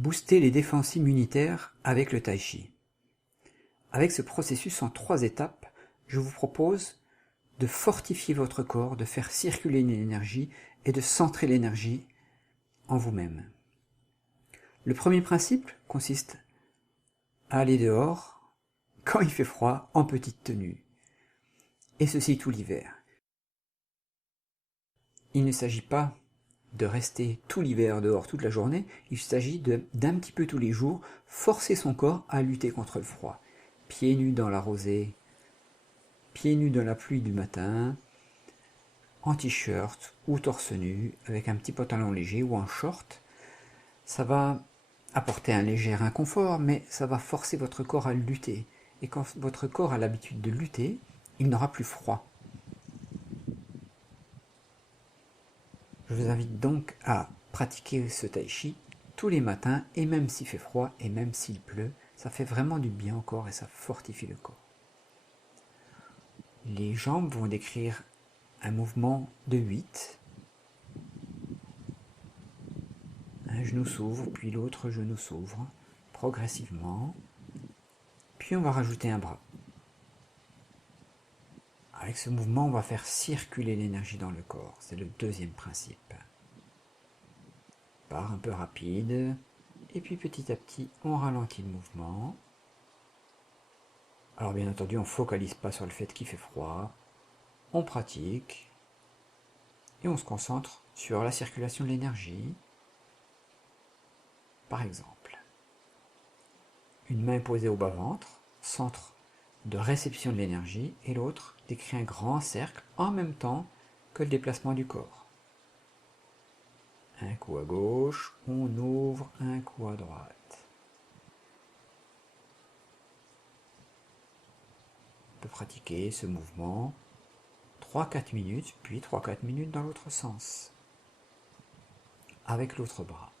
Booster les défenses immunitaires avec le tai chi. Avec ce processus en 3 étapes, je vous propose de fortifier votre corps, de faire circuler l'énergie et de centrer l'énergie en vous-même. Le premier principe consiste à aller dehors, quand il fait froid, en petite tenue. Et ceci tout l'hiver. Il ne s'agit pas de rester tout l'hiver dehors toute la journée, il s'agit d'un petit peu tous les jours forcer son corps à lutter contre le froid. Pieds nus dans la rosée, pieds nus dans la pluie du matin, en t-shirt ou torse nu, avec un petit pantalon léger ou en short. Ça va apporter un léger inconfort, mais ça va forcer votre corps à lutter. Et quand votre corps a l'habitude de lutter, il n'aura plus froid. Je vous invite donc à pratiquer ce tai chi tous les matins, et même s'il fait froid, et même s'il pleut, ça fait vraiment du bien au corps et ça fortifie le corps. Les jambes vont décrire un mouvement de 8. Un genou s'ouvre, puis l'autre genou s'ouvre, progressivement. Puis on va rajouter un bras. Avec ce mouvement, on va faire circuler l'énergie dans le corps. C'est le deuxième principe. Part un peu rapide, et puis petit à petit, on ralentit le mouvement. Alors bien entendu, on ne focalise pas sur le fait qu'il fait froid. On pratique, et on se concentre sur la circulation de l'énergie. Par exemple, une main posée au bas-ventre, centre de réception de l'énergie, et l'autre décrit un grand cercle en même temps que le déplacement du corps. Un coup à gauche, on ouvre, un coup à droite. On peut pratiquer ce mouvement 3-4 minutes, puis 3-4 minutes dans l'autre sens, avec l'autre bras.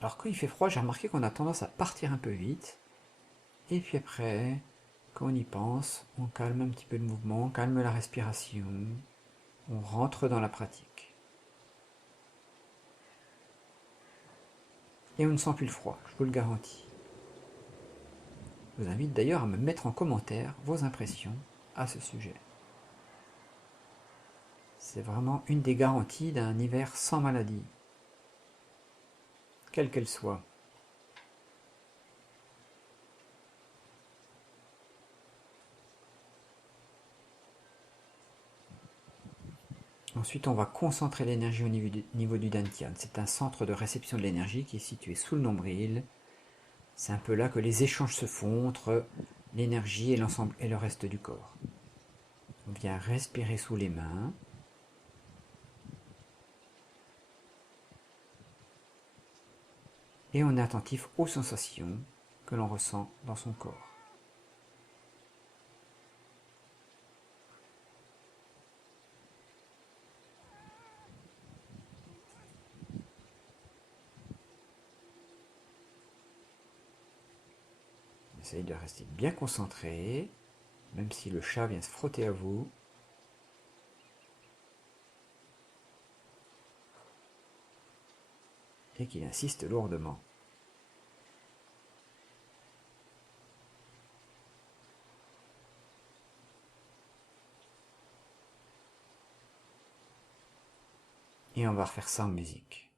Alors quand il fait froid, j'ai remarqué qu'on a tendance à partir un peu vite, et puis après, quand on y pense, on calme un petit peu le mouvement, on calme la respiration, on rentre dans la pratique. Et on ne sent plus le froid, je vous le garantis. Je vous invite d'ailleurs à me mettre en commentaire vos impressions à ce sujet. C'est vraiment une des garanties d'un hiver sans maladie, quelle qu'elle soit. Ensuite, on va concentrer l'énergie au niveau du dantian. C'est un centre de réception de l'énergie qui est situé sous le nombril. C'est un peu là que les échanges se font entre l'énergie et l'ensemble et le reste du corps. On vient respirer sous les mains. Et on est attentif aux sensations que l'on ressent dans son corps. Essayez de rester bien concentré, même si le chat vient se frotter à vous. Et qu'il insiste lourdement. Et on va refaire ça en musique.